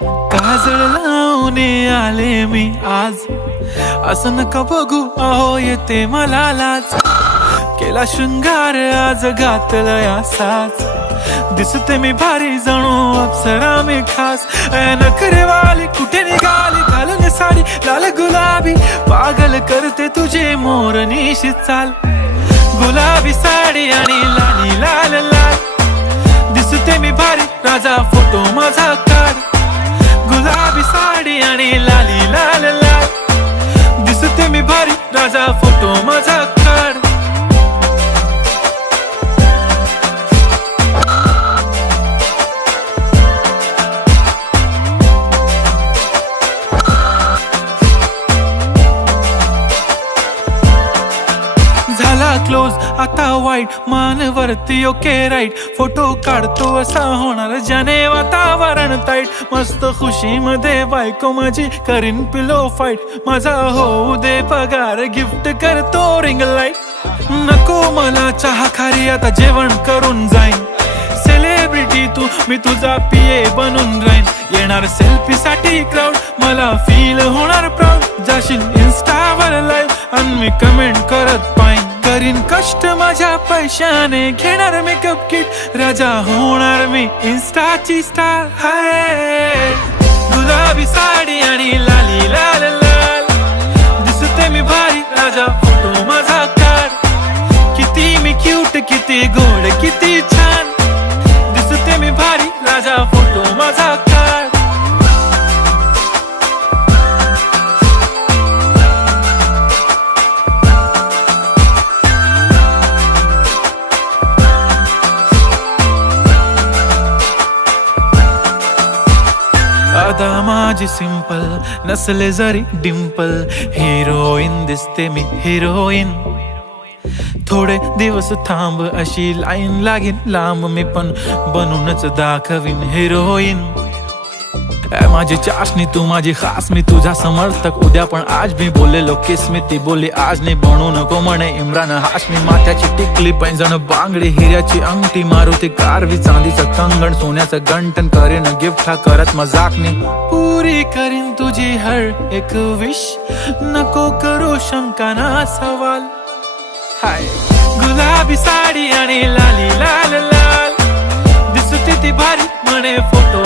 काजळ लावून आले मी आज, असं नका बघू अहो येते मला लाज. केला शृंगार आज घातलाय असाच, दिसते मी भारी जणू अप्सरा मी खास. नखरेवाली कुठे निघाली घालून साडी लाल गुलाबी, पागल करते तुझे मोरनीशी चाल. गुलाबी साडी आणि लाली लाल लाल, दिसते मी भारी राजा फोटो माझा काढ. गुलाबी साडी आणि लाली लाल लाल, दिसते मी भारी राजा फोटो माझा काढ. झाला क्लोज आता वाईट, मान वरती ओके राईट. फोटो काढतो असा होणार ज्याने वातावरण ताईट. मस्त खुशी मध्ये बायको माझी करीन पिलो फाईट. माझा होऊ दे पगार गिफ्ट करतो रिंग लाईट. नको मला चहा खारी आता जेवण करून जाईन. सेलिब्रिटी तू मी तुझा पिये बनून राहीन. येणार सेल्फी साठी क्राऊड मला फील होणार प्राऊड. जाशील इन्स्टावर लाईव्ह आणि मी कमेंट करत पाईन. करीन कष्ट माझ्या पैशाने घेणार मेकअप किट. राजा होणार मी इन्स्टाची स्टार. हाय गुलाबी साडी आणि लाली लाल लाल, दिसते मी भारी राजा फोटो माझा काढ. किती मी क्यूट किती गोड किती छान, दिसते मी भारी राजा फोटो माझा काढ. आता माझी सिंपल नसले जरी डिंपल, हिरोईन दिसते मी हिरोईन. थोडे दिवस थांब अशी लाईन लागेल लांब, मी पण बनूनच दाखवीन हिरोईन. माझी चाशनी तू माझी खास, मी तुझा समर्थक उद्या पण आज. मी बोललेलो किस मी ती बोली आज नाही. बनू नको म्हणे इम्रान हाशमी. माथ्याची टिकली पैंजण बांगडी, हिऱ्याची अंगठी, मारुती कारवी, चांदीचं कंगण, सोन्याचं गंटन. करीन गिफ्ट हा करत मजाकनी. पुरी करीन तुझी हर एक विश, नको करू शंका ना सवाल. हाय गुलाबी साडी आणि लाली लाल लाल, दिसते ती भारी म्हणे फोटो